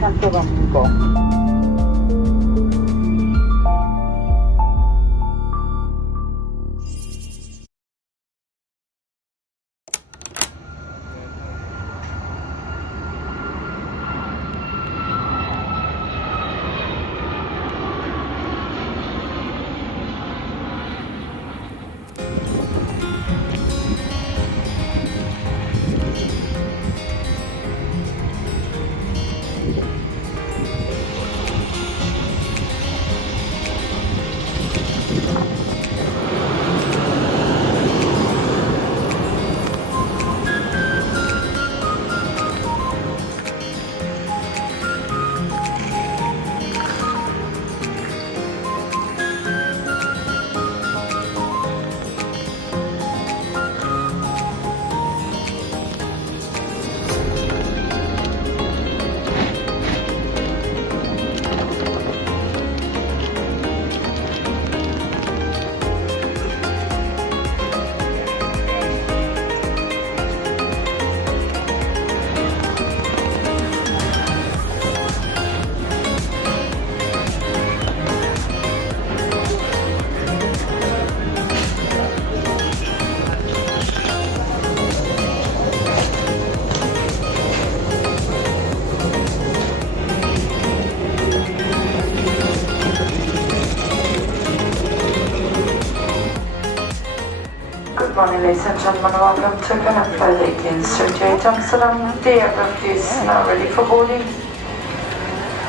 Santo Domingo. Good morning, ladies and gentlemen. Welcome to KLM Flight 1838 Amsterdam. The aircraft is now ready for boarding.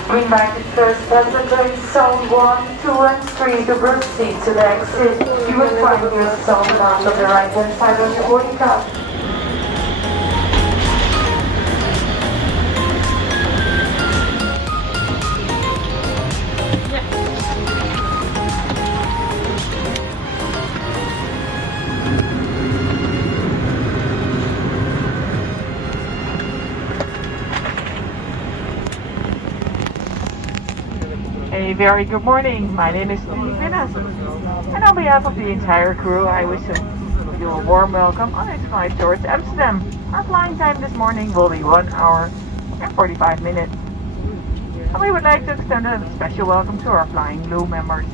We invite the first passenger in zone 1, 2 and 3 to proceed to the exit. You will find your zone lounge on the right hand side of your boarding card. A very good morning. My name is Vienna, and on behalf of the entire crew, I wish you a warm welcome on its flight towards Amsterdam. Our flying time this morning will be 1 hour and 45 minutes. And we would like to extend a special welcome to our Flying Blue members.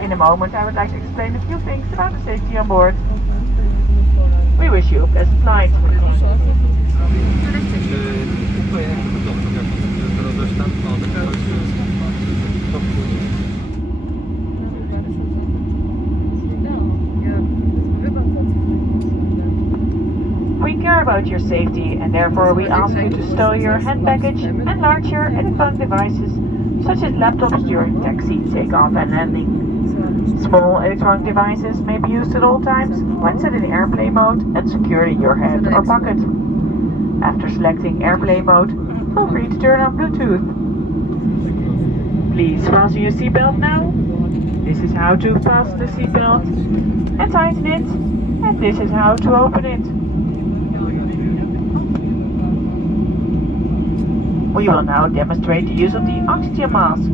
In a moment, I would like to explain a few things about the safety on board. We wish you a pleasant flight. We care about your safety and therefore we ask you to stow your hand baggage and larger electronic devices such as laptops during taxi, takeoff and landing. Small electronic devices may be used at all times when set in airplane mode and secured in your hand or pocket. After selecting airplane mode, feel free to turn on Bluetooth. Please fasten your seatbelt now. This is how to fasten the seatbelt and tighten it, and this is how to open it. We will now demonstrate the use of the oxygen mask.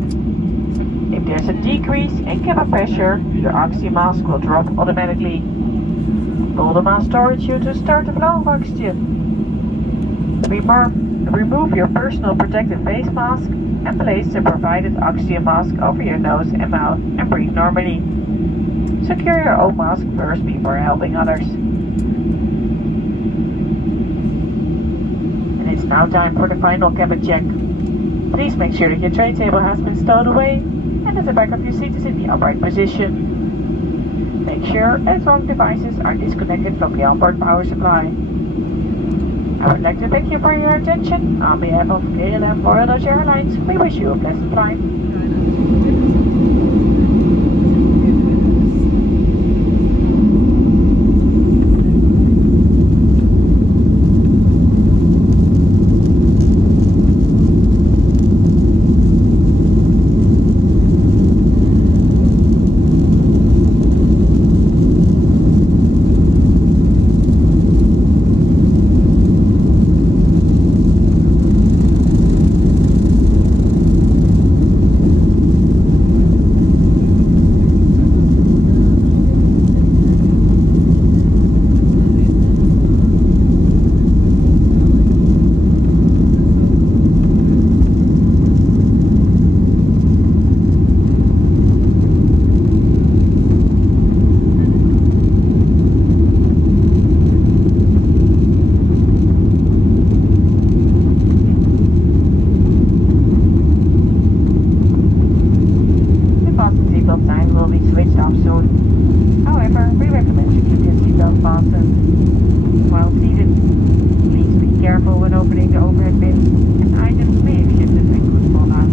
If there's a decrease in cabin pressure, your oxygen mask will drop automatically. Pull the mask towards you to start the flow of oxygen. Remove your personal protective face mask and place the provided oxygen mask over your nose and mouth and breathe normally. Secure your own mask first before helping others. And it's now time for the final cabin check. Please make sure that your tray table has been stowed away and that the back of your seat is in the upright position. Make sure electronic devices are disconnected from the onboard power supply. I would like to thank you for your attention. On behalf of KLM Boeing Airlines, we wish you a pleasant flight. will be switched off soon. However, we recommend you keep your seatbelt fastened while seated. Please be careful when opening the overhead bins, as items may have shifted and could fall out.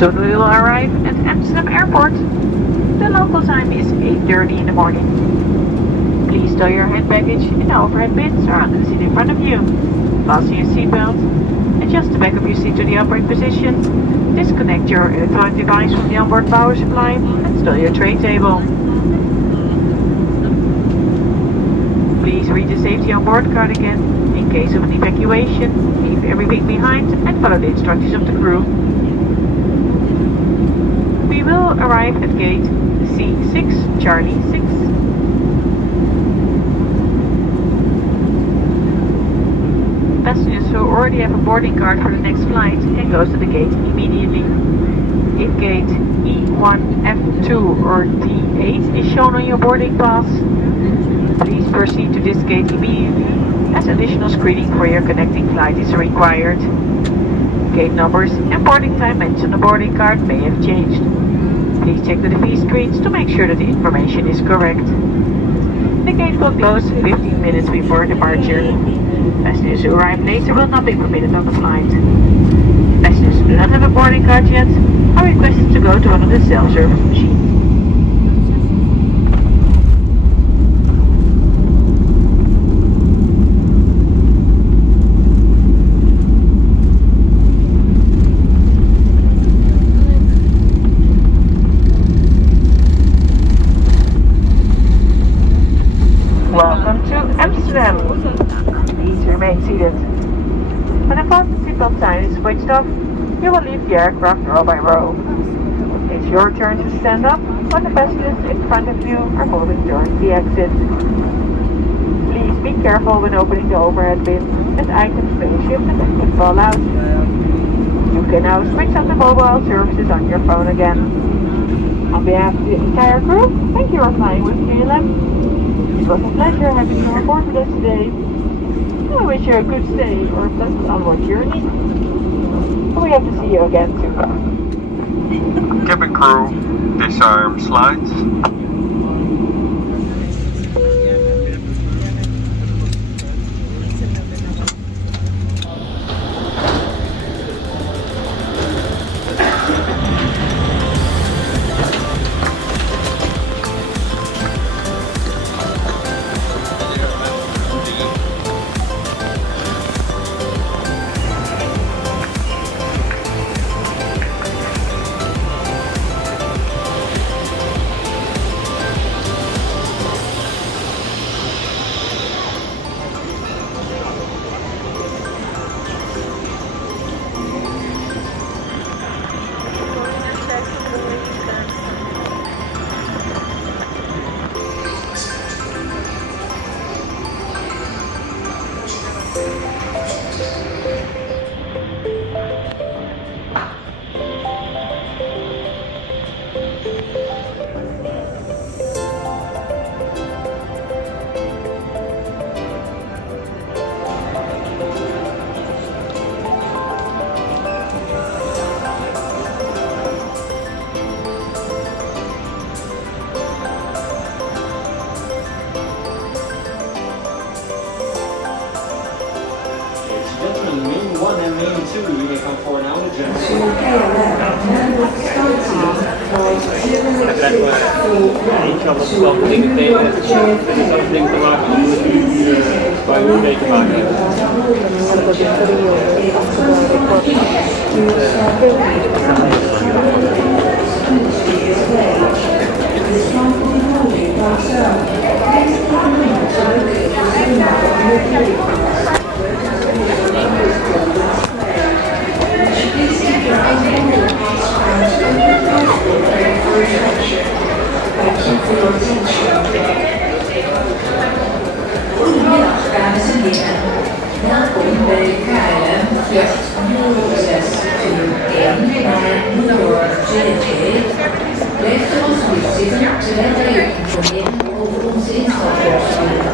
Soon we will arrive at Amsterdam Airport. The local time is 8:30 in the morning. Please stow your hand baggage in the overhead bins or under the seat in front of you. Fasten your seatbelt. Adjust the back of your seat to the upright position. Disconnect your electronic device from the onboard power supply and stow your tray table. Please read the safety on board card again. In case of an evacuation, leave everything behind and follow the instructions of the crew. We will arrive at gate C6, Charlie 6. Passengers who already have a boarding card for the next flight can go to the gate immediately. If gate E1, F2 or D8 is shown on your boarding pass, please proceed to this gate immediately, as additional screening for your connecting flight is required. Gate numbers and boarding time mentioned on the boarding card may have changed. Please check the TV screens to make sure that the information is correct. The gate will close 15 minutes before departure. Passengers who arrive later will not be permitted on the flight. Passengers who do not have a boarding card yet are requested to go to one of the self-service machines. Welcome to Amsterdam. Please remain seated. When the fasten seatbelt sign is switched off, you will leave the aircraft row by row. It's your turn to stand up when the passengers in front of you are moving towards the exit. Please be careful when opening the overhead bin, as items may shift and could fall out. You can now switch on the mobile services on your phone again. On behalf of the entire crew, thank you for flying with KLM. It was a pleasure having you on board with us today. I wish you a good stay or a pleasant onward journey. We hope to see you again soon. Cabin crew, disarm slides. Eentje al welke dingen tegen het dat dingen te maken om waar we mee te maken hebben. Goedemiddag dames en heren. Welkom bij KLM vlucht 0621 naar New York JFK. Blijft u alsjeblieft zitten terwijl wij u informeren over onze instapprocedure.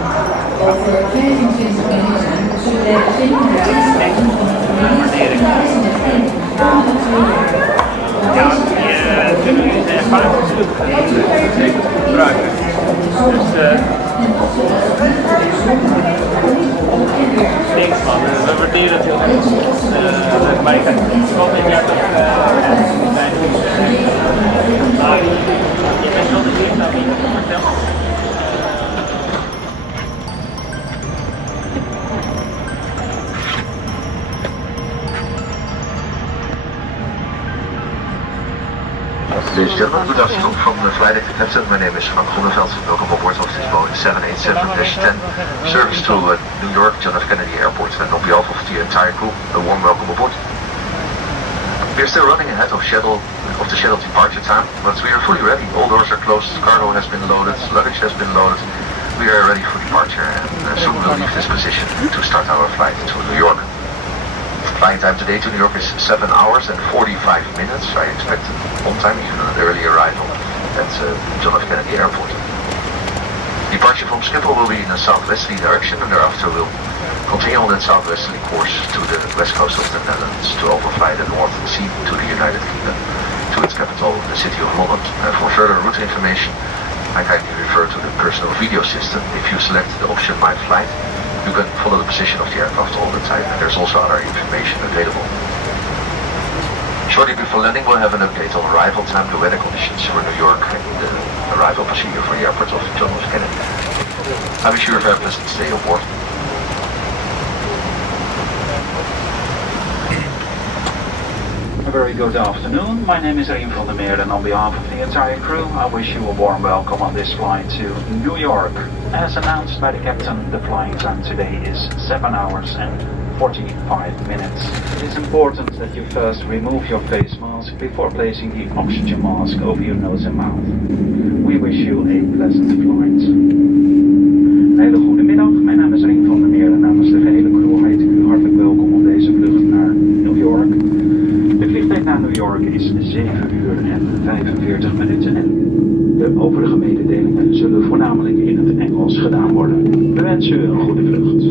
Over 25 minuten zullen wij beginnen met de instelling van de familie van reizende vrienden van de 2 jaar. Niks man, we waarderen het heel erg. Maar ik heb wel een jaar toch maar je bent wel de eerste aan wie ik het vertel. Ladies and gentlemen, good afternoon from the flight deck captain. My name is Frank Groeneveld. Welcome aboard of this Boeing 787-10 service to New York JFK Airport. And on behalf of the entire crew, a warm welcome aboard. We are still running ahead of the scheduled departure time, but we are fully ready. All doors are closed, cargo has been loaded, luggage has been loaded. We are ready for departure and soon we'll leave this position to start our flight to New York. Flying time today to New York is 7 hours and 45 minutes. I expect on time, even an early arrival at John F. Kennedy Airport. Departure from Schiphol will be in a southwesterly direction and thereafter we'll continue on that southwesterly course to the west coast of the Netherlands to overfly the North Sea to the United Kingdom, to its capital, the city of London. For further route information, I kindly refer to the personal video system. If you select the option My Flight, you can follow the position of the aircraft all the time, and there's also other information available. Shortly before landing, we'll have an update on arrival time, the weather conditions for New York, and the arrival procedure for the airport of John F. Kennedy. I wish you a very pleasant stay on board. A very good afternoon. My name is Rien van der Meer, and on behalf of the entire crew, I wish you a warm welcome on this flight to New York. As announced by the captain, the flying time today is 7 hours and 45 minutes. It is important that you first remove your face mask before placing the oxygen mask over your nose and mouth. We wish you a pleasant flight. Een hele goede middag. Mijn naam is Rien van der Meer en namens de gehele crew heet ik u hartelijk welkom op deze vlucht naar New York. De vliegtijd naar New York is 7 uur en 45 minuten en de overige mededelingen zullen voornamelijk in het Engels gedaan worden. We wensen u een goede vlucht.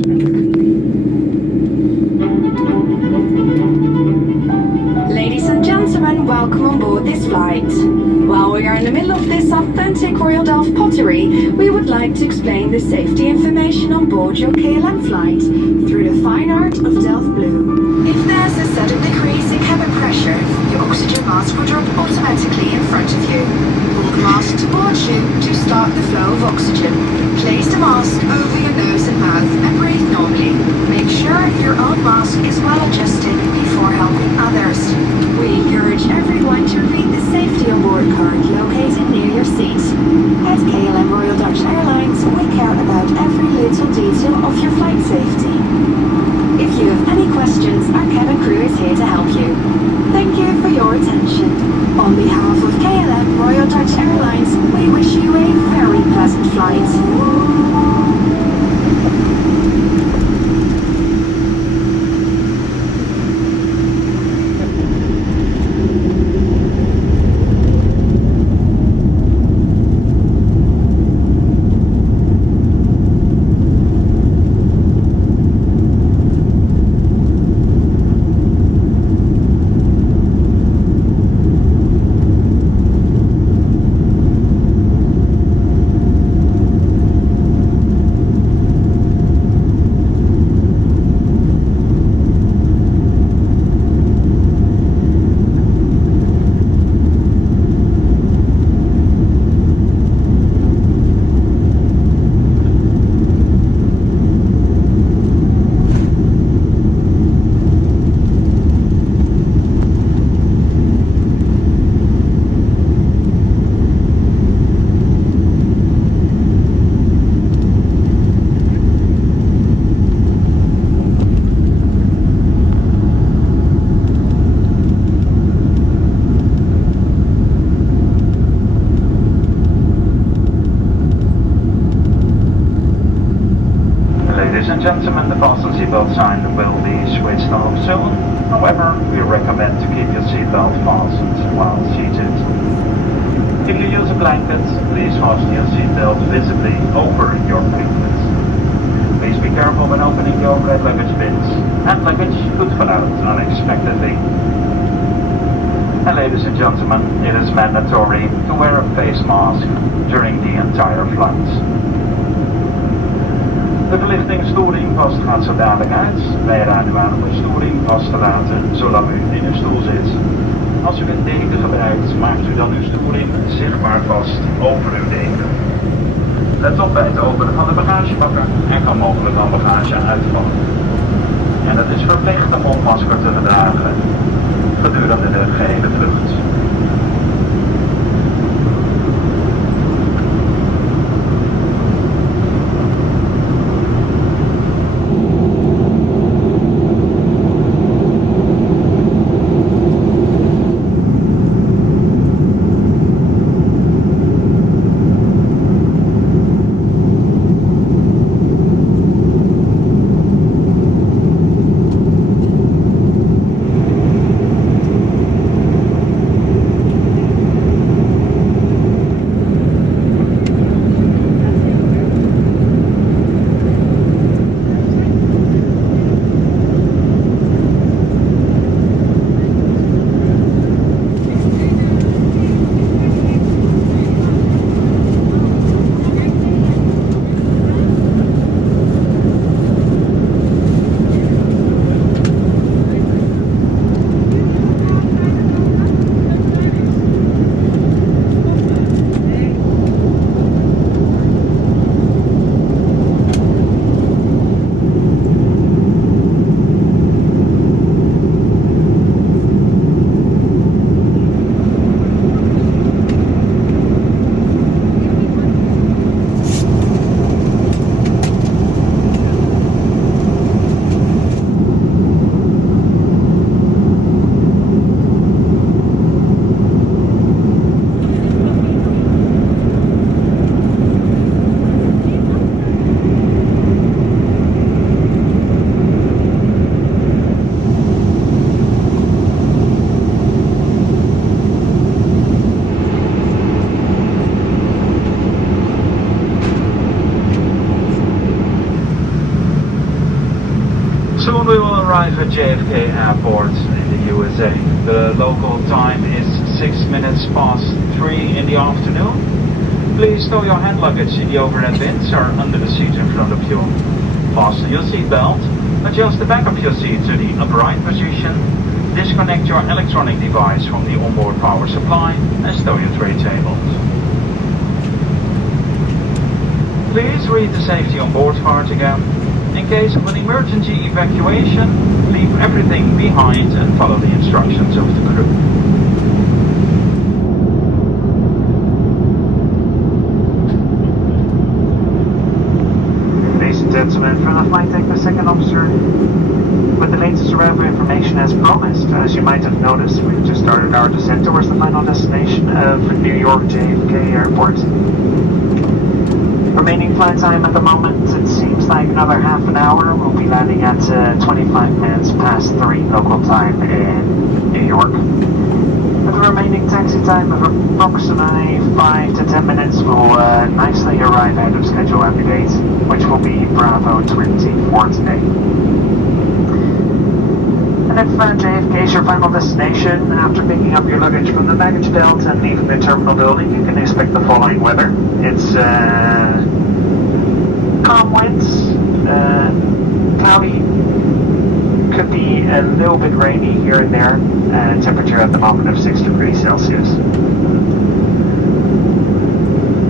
Ladies and gentlemen, welcome on board this flight. While we are in the middle of this authentic Royal Delft pottery, we would like to explain the safety information on board your KLM flight through the fine art of Delft Blue. If there's a sudden decrease in cabin pressure, your oxygen mask will drop automatically in front of you. Pull the mask towards you to start the flow of oxygen. Place the mask over your nose and mouth and breathe normally. Make sure your own mask is well adjusted before helping others. We encourage everyone to read the safety on board card located near your seat. At KLM Royal Dutch Airlines, we care about every little detail of your flight safety. If you have any questions, our cabin crew is here to help you. Thank you for your attention. On behalf of KLM Royal Dutch Airlines, we wish you a very pleasant flight. Ladies and gentlemen, the fasten seatbelt sign will be switched off soon. However, we recommend to keep your seatbelt fastened while seated. If you use a blanket, please fasten your seatbelt visibly over your blanket. Please be careful when opening your overhead luggage bins. Hand luggage could fall out unexpectedly. And ladies and gentlemen, it is mandatory to wear a face mask during the entire flight. De verlichting storing vast gaat zo dadelijk uit. Wij raden u aan om uw storing vast te laten zolang u in uw stoel zit. Als u een deken gebruikt, maakt u dan uw storing zichtbaar vast over uw deken. Let op bij het openen van de bagagebakken. Er kan mogelijk al bagage uitvallen. En het is verplicht een mondmasker te dragen gedurende de gehele vlucht. Soon we will arrive at JFK Airport in the USA. The local time is 6 minutes past 3 in the afternoon. Please stow your hand luggage in the overhead bins or under the seat in front of you. Fasten your seat belt, adjust the back of your seat to the upright position, disconnect your electronic device from the onboard power supply and stow your tray tables. Please read the safety on board card again. In case of an emergency evacuation, leave everything behind and follow the instructions of the crew. Ladies and gentlemen, from the flight deck, the second officer with the latest arrival information as promised. As you might have noticed, we've just started our descent towards the final destination of New York JFK Airport. Remaining flight time at the moment, it seems like another half an hour. We'll be landing at 25 minutes past 3 local time in New York. With a remaining taxi time of approximately 5 to 10 minutes, we'll nicely arrive out of schedule at the gate, which will be Bravo 24 today. And if JFK is your final destination, after picking up your luggage from the baggage belt and leaving the terminal building, you can expect the following weather. It's calm winds, cloudy, could be a little bit rainy here and there, temperature at the moment of 6 degrees Celsius.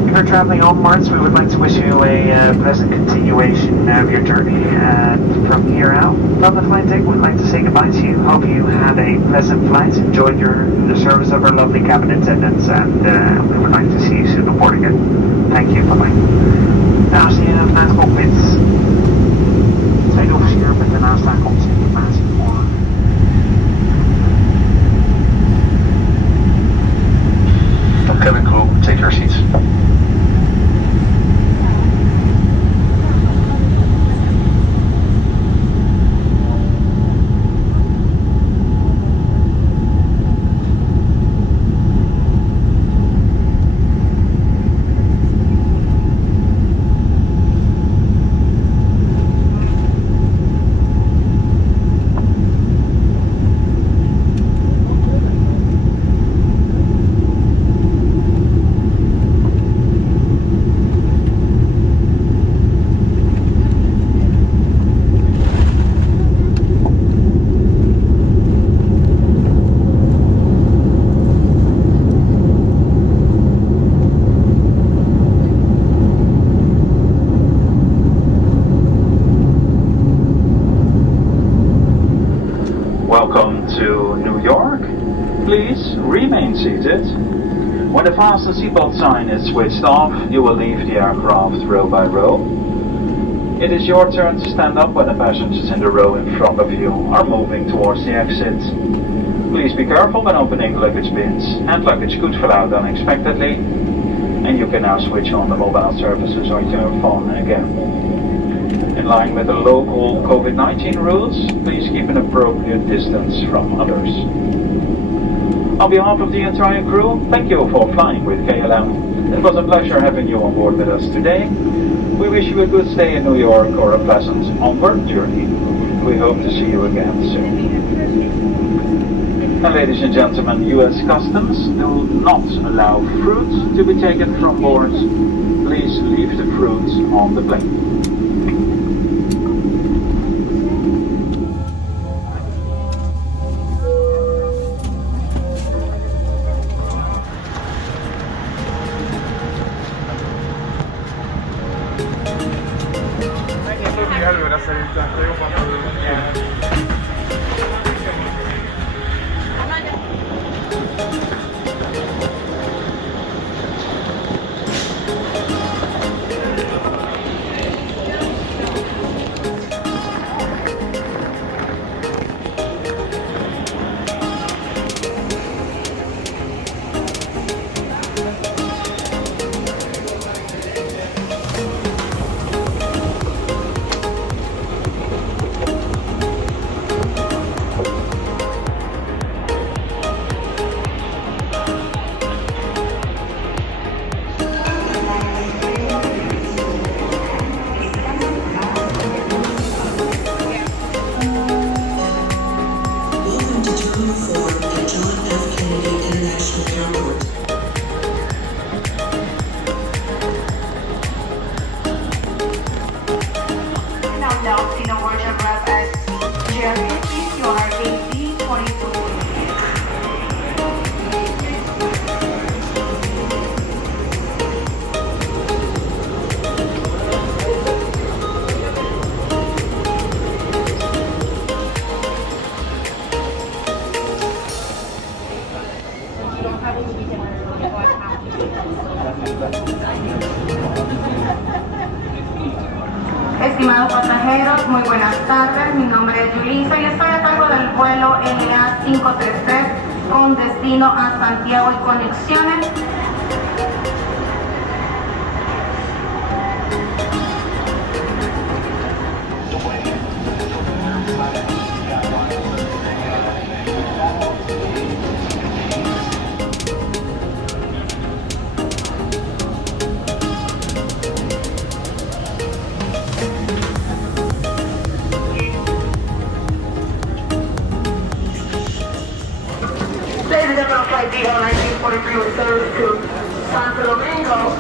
If you're traveling onwards, we would like to wish you a pleasant continuation of your journey, and from here out, from the flight deck, we'd like to say goodbye to you. Hope you had a pleasant flight, enjoyed the service of our lovely cabin attendants, and we would like to see you soon aboard again. Thank you, bye-bye. Dames en heren vanuit de cockpit. Tweede officier met de naastaankomst informatie voor. Cabin crew, take your seats. fasten seatbelt sign is switched off, you will leave the aircraft row by row. It is your turn to stand up when the passengers in the row in front of you are moving towards the exit. Please be careful when opening luggage bins. Hand luggage could fall out unexpectedly, and you can now switch on the mobile services on your phone again. In line with the local COVID-19 rules, please keep an appropriate distance from others. On behalf of the entire crew, thank you for flying with KLM. It was a pleasure having you on board with us today. We wish you a good stay in New York or a pleasant onward journey. We hope to see you again soon. And ladies and gentlemen, US Customs do not allow fruit to be taken from board. Please leave the fruit on the plane. Estimados pasajeros, muy buenas tardes. Mi nombre es Yulisa y estoy a cargo del vuelo LA 533 con destino a Santiago y conexiones. Flight DL1943 with service to Santo Domingo.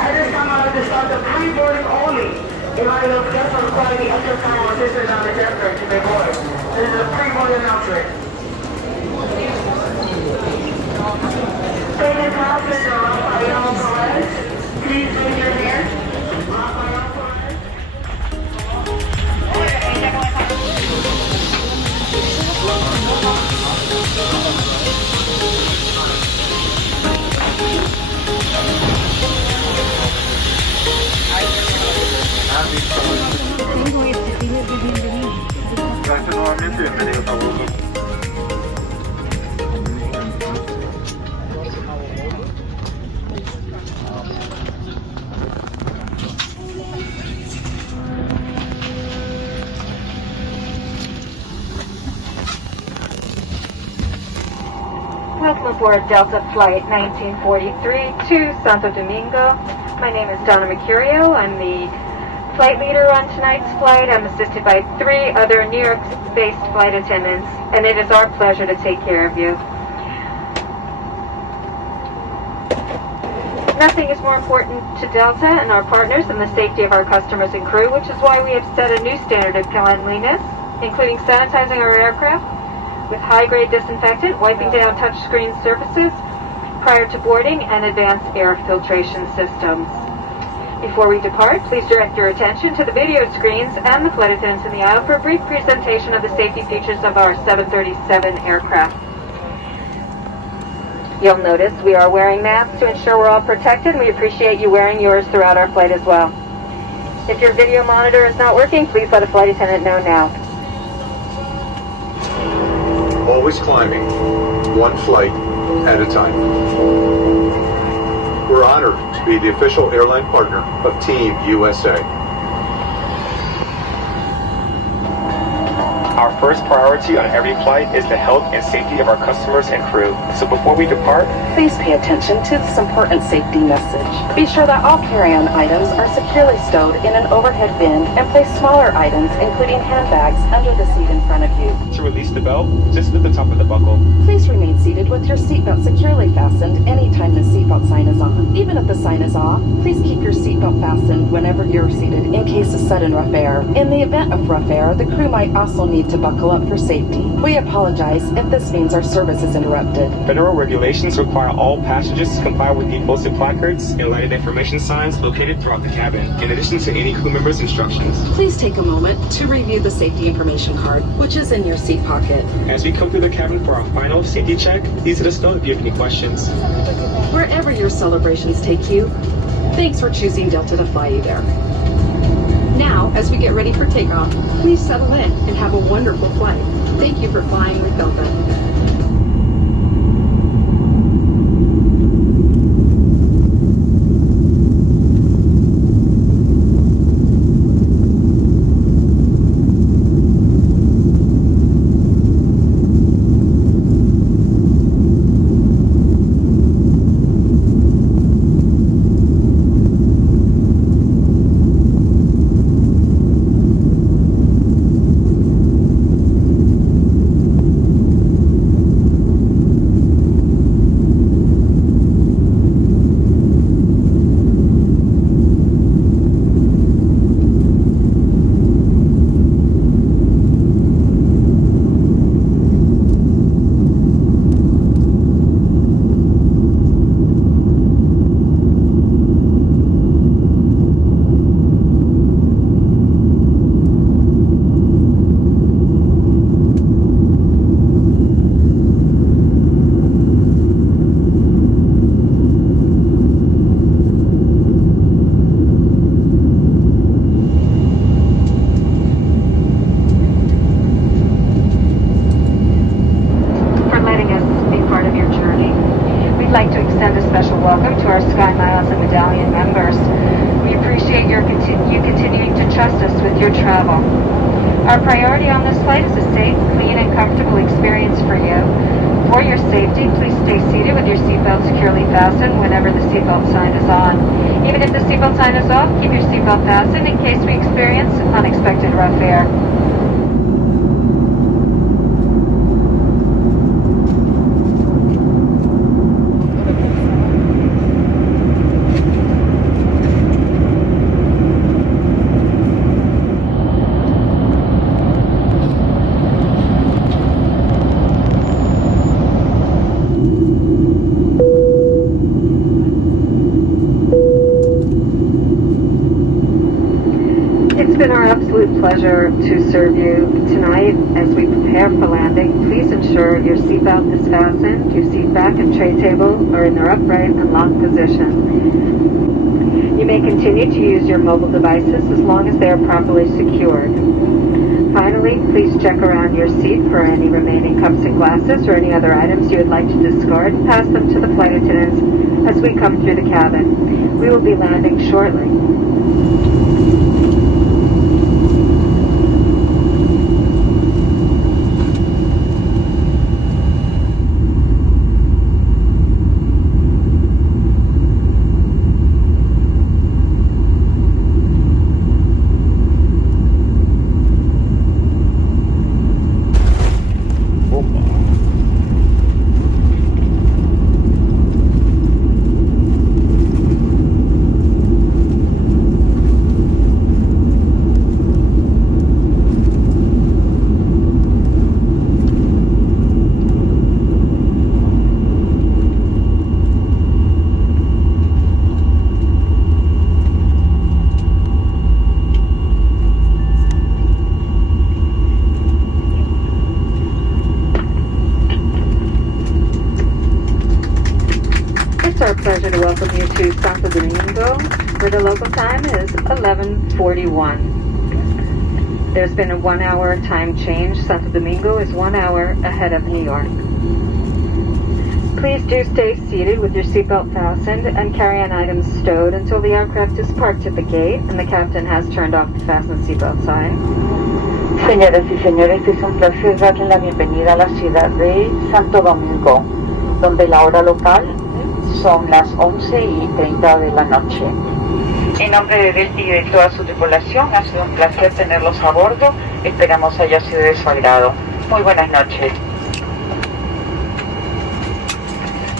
At this time, I'd like to start the pre-boarding only. Inviting those guests who require the extra time or assistance on the aircraft to make board. This is a pre-boarding announcement. Taking passenger Rafael Perez, please raise your hand. Rafael Perez. Gracias nuevamente, bienvenidos a bordo. Welcome aboard Delta Flight 1943 to Santo Domingo. My name is Donna Mercurio. I'm the flight leader on tonight's flight. I'm assisted by 3 other New York-based flight attendants, and it is our pleasure to take care of you. Nothing is more important to Delta and our partners than the safety of our customers and crew, which is why we have set a new standard of cleanliness, including sanitizing our aircraft with high-grade disinfectant, wiping down touchscreen surfaces prior to boarding, and advanced air filtration systems. Before we depart, please direct your attention to the video screens and the flight attendants in the aisle for a brief presentation of the safety features of our 737 aircraft. You'll notice we are wearing masks to ensure we're all protected, and we appreciate you wearing yours throughout our flight as well. If your video monitor is not working, please let a flight attendant know now. Always climbing, one flight at a time. We're honored to be the official airline partner of Team USA. Our first priority on every flight is the health and safety of our customers and crew. So before we depart, please pay attention to this important safety message. Be sure that all carry-on items are securely stowed in an overhead bin and place smaller items, including handbags, under the seat in front of you. to release the belt, just at the top of the buckle. Please remain seated with your seatbelt securely fastened anytime the seatbelt sign is on. Even if the sign is off, please keep your seatbelt fastened whenever you're seated in case of sudden rough air. In the event of rough air, the crew might also need to buckle up for safety. We apologize if this means our service is interrupted. Federal regulations require all passengers to comply with the posted placards and lighted information signs located throughout the cabin, in addition to any crew members' instructions. Please take a moment to review the safety information card, which is in your seat pocket. As we come through the cabin for our final safety check, please let us know if you have any questions. Wherever your celebrations take you, thanks for choosing Delta to fly you there. Now, as we get ready for takeoff, please settle in and have a wonderful flight. Thank you for flying with Delta. Our priority on this flight is a safe, clean, and comfortable experience for you. For your safety, please stay seated with your seatbelt securely fastened whenever the seatbelt sign is on. Even if the seatbelt sign is off, keep your seatbelt fastened in case we experience unexpected rough air. Pleasure to serve you tonight as we prepare for landing. Please ensure your seatbelt is fastened, your seat back and tray table are in their upright and locked position. You may continue to use your mobile devices as long as they are properly secured. Finally, please check around your seat for any remaining cups and glasses or any other items you would like to discard and pass them to the flight attendants as we come through the cabin. We will be landing shortly. to Santo Domingo, where the local time is 11:41. There's been a 1 hour time change. Santo Domingo is 1 hour ahead of New York. Please do stay seated with your seatbelt fastened and carry-on items stowed until the aircraft is parked at the gate and the captain has turned off the fasten seatbelt sign. Señoras y señores, es un placer darle la bienvenida a la ciudad de Santo Domingo, donde la hora local son las 11:30 de la noche. En nombre de Delta y de toda su tripulación, ha sido un placer tenerlos a bordo. Esperamos haya sido de su agrado. Muy buenas noches.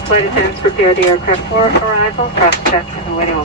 Flight attendants prepare the aircraft for arrival, cross check, and waiting.